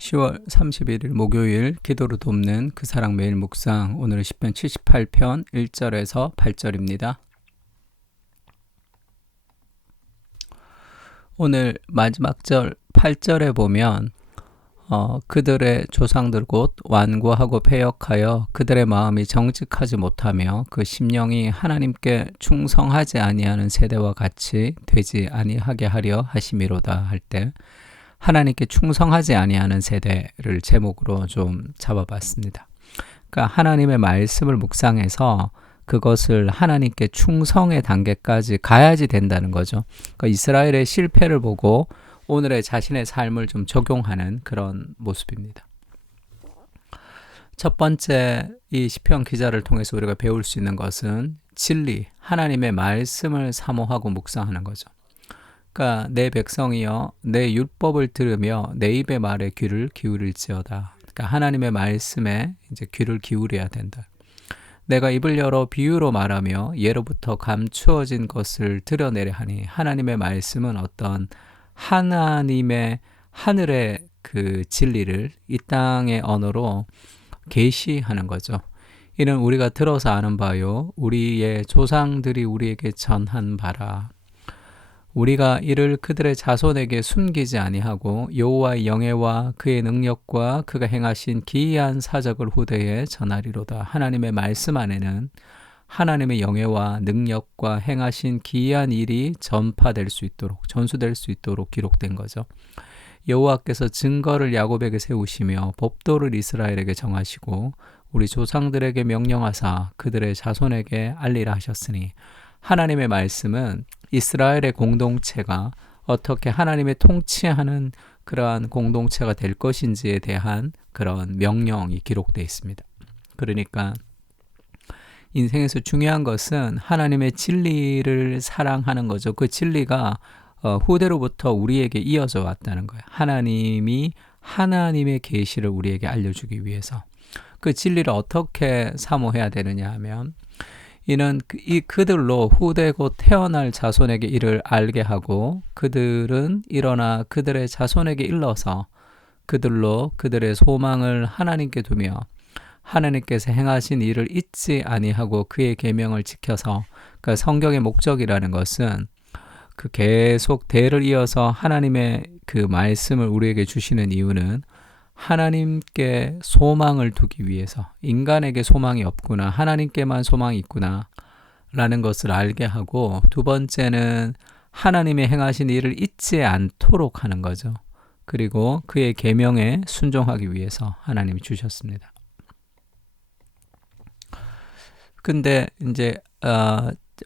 10월 31일 목요일 기도로 돕는 그 사랑 매일 묵상. 오늘은 시편 78편 1절에서 8절입니다. 오늘 마지막 절 8절에 보면 그들의 조상들 곧 완고하고 패역하여 그들의 마음이 정직하지 못하며 그 심령이 하나님께 충성하지 아니하는 세대와 같이 되지 아니하게 하려 하심이로다 할 때 하나님께 충성하지 아니하는 세대를 제목으로 좀 잡아봤습니다. 그러니까 하나님의 말씀을 묵상해서 그것을 하나님께 충성의 단계까지 가야지 된다는 거죠. 그러니까 이스라엘의 실패를 보고 오늘의 자신의 삶을 좀 적용하는 그런 모습입니다. 첫 번째 이 시편 기자를 통해서 우리가 배울 수 있는 것은 진리, 하나님의 말씀을 사모하고 묵상하는 거죠. 그러니까 내 백성이여 내 율법을 들으며 내 입의 말에 귀를 기울일지어다. 그러니까 하나님의 말씀에 이제 귀를 기울여야 된다. 내가 입을 열어 비유로 말하며 예로부터 감추어진 것을 드러내려 하니 하나님의 말씀은 어떤 하나님의 하늘의 그 진리를 이 땅의 언어로 계시하는 거죠. 이는 우리가 들어서 아는 바요 우리의 조상들이 우리에게 전한 바라. 우리가 이를 그들의 자손에게 숨기지 아니하고 여호와의 영예와 그의 능력과 그가 행하신 기이한 사적을 후대에 전하리로다. 하나님의 말씀 안에는 하나님의 영예와 능력과 행하신 기이한 일이 전파될 수 있도록, 전수될 수 있도록 기록된 거죠. 여호와께서 증거를 야곱에게 세우시며 법도를 이스라엘에게 정하시고 우리 조상들에게 명령하사 그들의 자손에게 알리라 하셨으니 하나님의 말씀은 이스라엘의 공동체가 어떻게 하나님의 통치하는 그러한 공동체가 될 것인지에 대한 그런 명령이 기록되어 있습니다. 그러니까 인생에서 중요한 것은 하나님의 진리를 사랑하는 거죠. 그 진리가 후대로부터 우리에게 이어져 왔다는 거예요. 하나님이 하나님의 계시를 우리에게 알려주기 위해서. 그 진리를 어떻게 사모해야 되느냐 하면 이는 그들로 후대 곧 태어날 자손에게 이를 알게 하고 그들은 일어나 그들의 자손에게 일러서 그들로 그들의 소망을 하나님께 두며 하나님께서 행하신 일을 잊지 아니하고 그의 계명을 지켜서 그러니까 성경의 목적이라는 것은 그 계속 대를 이어서 하나님의 그 말씀을 우리에게 주시는 이유는 하나님께 소망을 두기 위해서 인간에게 소망이 없구나 하나님께만 소망이 있구나 라는 것을 알게 하고 두 번째는 하나님의 행하신 일을 잊지 않도록 하는 거죠. 그리고 그의 계명에 순종하기 위해서 하나님이 주셨습니다. 근데 이제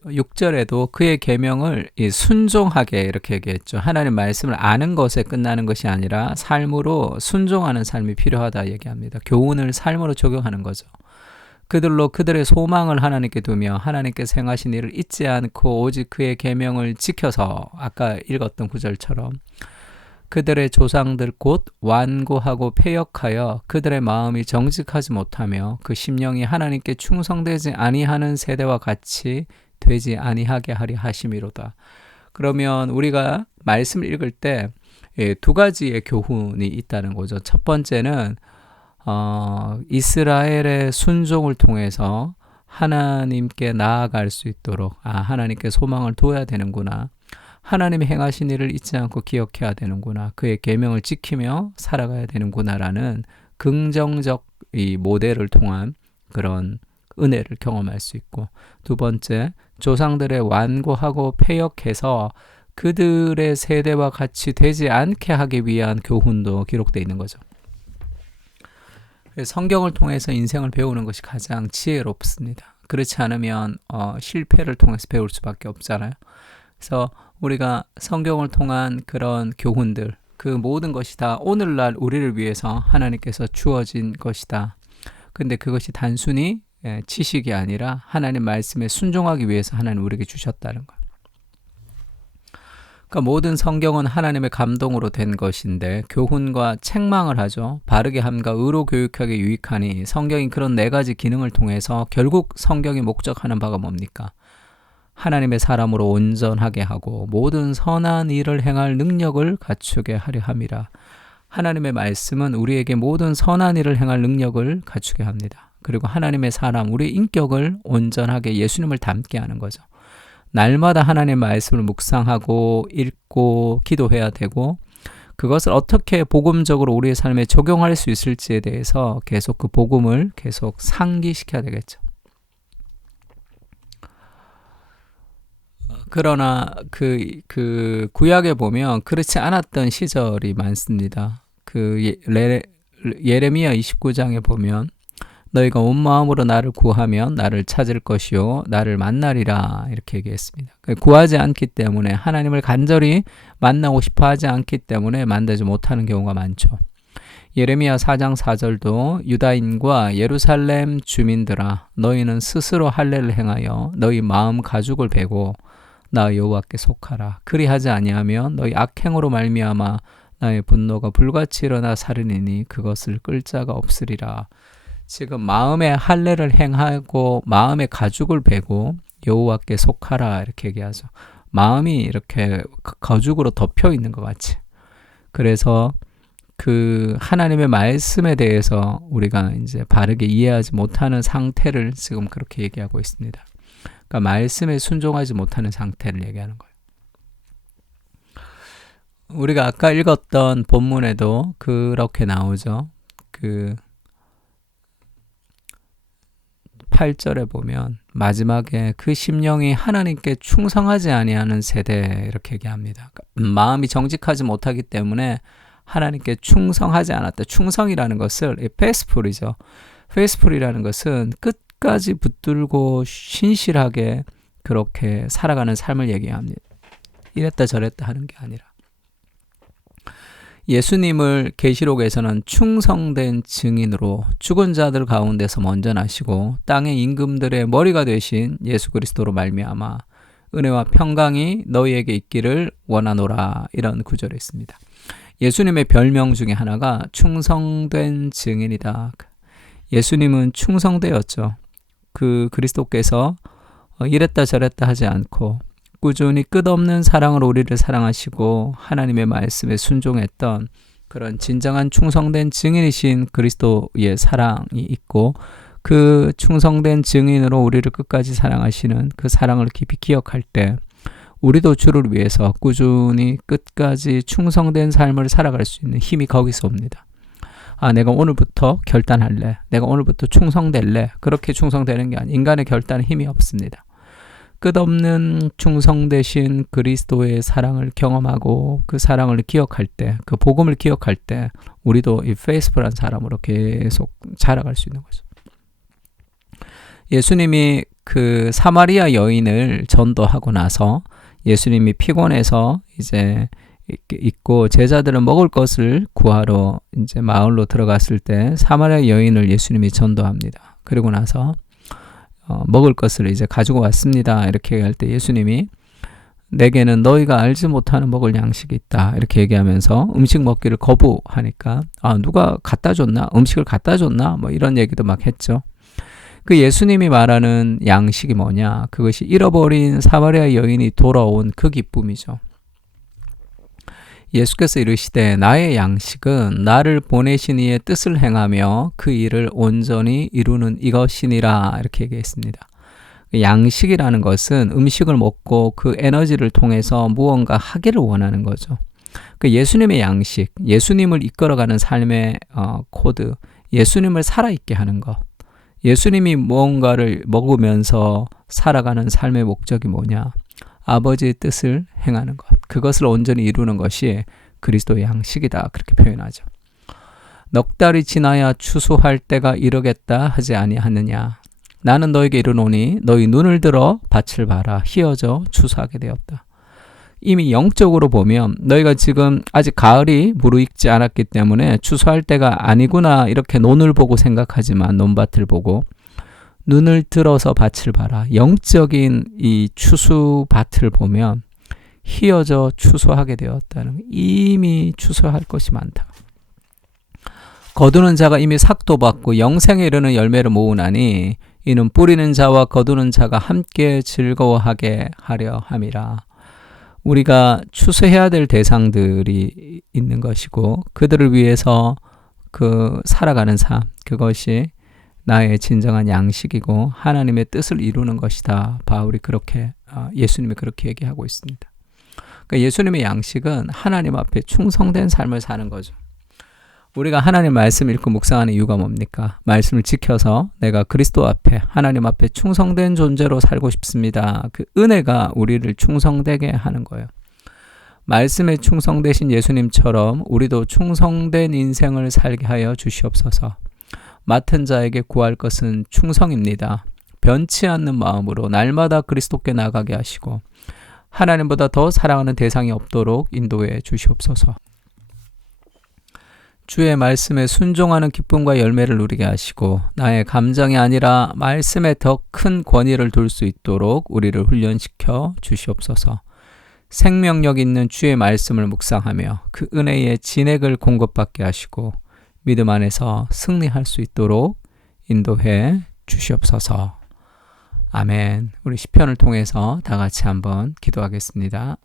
6절에도 그의 계명을 순종하게 이렇게 얘기했죠. 하나님 말씀을 아는 것에 끝나는 것이 아니라 삶으로 순종하는 삶이 필요하다 얘기합니다. 교훈을 삶으로 적용하는 거죠. 그들로 그들의 소망을 하나님께 두며 하나님께서 행하신 일을 잊지 않고 오직 그의 계명을 지켜서 아까 읽었던 구절처럼 그들의 조상들 곧 완고하고 패역하여 그들의 마음이 정직하지 못하며 그 심령이 하나님께 충성되지 아니하는 세대와 같이 되지 아니하게 하리 하심이로다. 그러면 우리가 말씀을 읽을 때 두 가지의 교훈이 있다는 거죠. 첫 번째는 이스라엘의 순종을 통해서 하나님께 나아갈 수 있도록 하나님께 소망을 둬야 되는구나. 하나님이 행하신 일을 잊지 않고 기억해야 되는구나. 그의 계명을 지키며 살아가야 되는구나라는 긍정적 이 모델을 통한 그런 은혜를 경험할 수 있고 두 번째, 조상들의 완고하고 패역해서 그들의 세대와 같이 되지 않게 하기 위한 교훈도 기록되어 있는 거죠. 성경을 통해서 인생을 배우는 것이 가장 지혜롭습니다. 그렇지 않으면 실패를 통해서 배울 수밖에 없잖아요. 그래서 우리가 성경을 통한 그런 교훈들, 그 모든 것이 다 오늘날 우리를 위해서 하나님께서 주어진 것이다. 근데 그것이 단순히 지식이 아니라 하나님 말씀에 순종하기 위해서 하나님 우리에게 주셨다는 거예요. 그러니까 모든 성경은 하나님의 감동으로 된 것인데 교훈과 책망을 하죠. 바르게 함과 의로 교육하게 유익하니 성경이 그런 네 가지 기능을 통해서 결국 성경이 목적하는 바가 뭡니까? 하나님의 사람으로 온전하게 하고 모든 선한 일을 행할 능력을 갖추게 하려 함이라. 하나님의 말씀은 우리에게 모든 선한 일을 행할 능력을 갖추게 합니다. 그리고 하나님의 사람, 우리의 인격을 온전하게 예수님을 닮게 하는 거죠. 날마다 하나님의 말씀을 묵상하고 읽고 기도해야 되고, 그것을 어떻게 복음적으로 우리의 삶에 적용할 수 있을지에 대해서 계속 그 복음을 계속 상기시켜야 되겠죠. 그러나 그 구약에 보면 그렇지 않았던 시절이 많습니다. 예레미야 29장에 보면 너희가 온 마음으로 나를 구하면 나를 찾을 것이요 나를 만나리라 이렇게 얘기했습니다. 구하지 않기 때문에, 하나님을 간절히 만나고 싶어 하지 않기 때문에 만나지 못하는 경우가 많죠. 예레미야 4장 4절도 유다인과 예루살렘 주민들아 너희는 스스로 할례를 행하여 너희 마음 가죽을 베고 나 여호와께 속하라. 그리하지 아니하면 너희 악행으로 말미암아 나의 분노가 불같이 일어나 살으니니 그것을 끌 자가 없으리라. 지금 마음에 할례를 행하고 마음에 가죽을 베고 여호와께 속하라 이렇게 얘기하죠. 마음이 이렇게 가죽으로 덮여 있는 것 같이. 그래서 그 하나님의 말씀에 대해서 우리가 이제 바르게 이해하지 못하는 상태를 지금 그렇게 얘기하고 있습니다. 그러니까 말씀에 순종하지 못하는 상태를 얘기하는 거예요. 우리가 아까 읽었던 본문에도 그렇게 나오죠. 그 8절에 보면 마지막에 그 심령이 하나님께 충성하지 아니하는 세대 이렇게 얘기합니다. 마음이 정직하지 못하기 때문에 하나님께 충성하지 않았다. 충성이라는 것을 페이스풀이죠. 페이스풀이라는 것은 끝까지 붙들고 신실하게 그렇게 살아가는 삶을 얘기합니다. 이랬다 저랬다 하는 게 아니라. 예수님을 계시록에서는 충성된 증인으로 죽은 자들 가운데서 먼저 나시고 땅의 임금들의 머리가 되신 예수 그리스도로 말미암아 은혜와 평강이 너희에게 있기를 원하노라 이런 구절이 있습니다. 예수님의 별명 중에 하나가 충성된 증인이다. 예수님은 충성되었죠. 그 그리스도께서 이랬다 저랬다 하지 않고 꾸준히 끝없는 사랑으로 우리를 사랑하시고 하나님의 말씀에 순종했던 그런 진정한 충성된 증인이신 그리스도의 사랑이 있고, 그 충성된 증인으로 우리를 끝까지 사랑하시는 그 사랑을 깊이 기억할 때 우리도 주를 위해서 꾸준히 끝까지 충성된 삶을 살아갈 수 있는 힘이 거기서 옵니다. 내가 오늘부터 결단할래, 내가 오늘부터 충성될래, 그렇게 충성되는 게 아니에요. 인간의 결단은 힘이 없습니다. 끝없는 충성되신 그리스도의 사랑을 경험하고 그 사랑을 기억할 때, 그 복음을 기억할 때 우리도 이 페이스풀한 사람으로 계속 자라갈 수 있는 거죠. 예수님이 그 사마리아 여인을 전도하고 나서 예수님이 피곤해서 이제 있고 제자들은 먹을 것을 구하러 이제 마을로 들어갔을 때 사마리아 여인을 예수님이 전도합니다. 그리고 나서 먹을 것을 이제 가지고 왔습니다. 이렇게 얘기할 때 예수님이 내게는 너희가 알지 못하는 먹을 양식이 있다. 이렇게 얘기하면서 음식 먹기를 거부하니까 누가 갖다 줬나? 음식을 갖다 줬나? 뭐 이런 얘기도 막 했죠. 그 예수님이 말하는 양식이 뭐냐? 그것이 잃어버린 사마리아 여인이 돌아온 그 기쁨이죠. 예수께서 이르시되 나의 양식은 나를 보내신 이의 뜻을 행하며 그 일을 온전히 이루는 이것이니라 이렇게 얘기했습니다. 양식이라는 것은 음식을 먹고 그 에너지를 통해서 무언가 하기를 원하는 거죠. 그 예수님의 양식, 예수님을 이끌어가는 삶의 코드, 예수님을 살아있게 하는 것, 예수님이 무언가를 먹으면서 살아가는 삶의 목적이 뭐냐? 아버지의 뜻을 행하는 것, 그것을 온전히 이루는 것이 그리스도의 양식이다 그렇게 표현하죠. 넉 달이 지나야 추수할 때가 이르겠다 하지 아니하느냐? 나는 너에게 이르노니 너희 눈을 들어 밭을 봐라. 희어져 추수하게 되었다. 이미 영적으로 보면 너희가 지금 아직 가을이 무르익지 않았기 때문에 추수할 때가 아니구나 이렇게 논을 보고 생각하지만, 논밭을 보고 눈을 들어서 밭을 봐라. 영적인 이 추수밭을 보면 희어져 추수하게 되었다는, 이미 추수할 것이 많다. 거두는 자가 이미 삭도 받고 영생에 이르는 열매를 모으나니 이는 뿌리는 자와 거두는 자가 함께 즐거워하게 하려 함이라. 우리가 추수해야 될 대상들이 있는 것이고 그들을 위해서 살아가는 삶, 그것이 나의 진정한 양식이고 하나님의 뜻을 이루는 것이다. 바울이 예수님이 그렇게 얘기하고 있습니다. 그러니까 예수님의 양식은 하나님 앞에 충성된 삶을 사는 거죠. 우리가 하나님 말씀 읽고 묵상하는 이유가 뭡니까? 말씀을 지켜서 내가 그리스도 앞에 하나님 앞에 충성된 존재로 살고 싶습니다. 그 은혜가 우리를 충성되게 하는 거예요. 말씀에 충성되신 예수님처럼 우리도 충성된 인생을 살게 하여 주시옵소서. 맡은 자에게 구할 것은 충성입니다. 변치 않는 마음으로 날마다 그리스도께 나가게 하시고 하나님보다 더 사랑하는 대상이 없도록 인도해 주시옵소서. 주의 말씀에 순종하는 기쁨과 열매를 누리게 하시고 나의 감정이 아니라 말씀에 더 큰 권위를 둘 수 있도록 우리를 훈련시켜 주시옵소서. 생명력 있는 주의 말씀을 묵상하며 그 은혜의 진액을 공급받게 하시고 믿음 안에서 승리할 수 있도록 인도해 주시옵소서. 아멘. 우리 시편을 통해서 다 같이 한번 기도하겠습니다.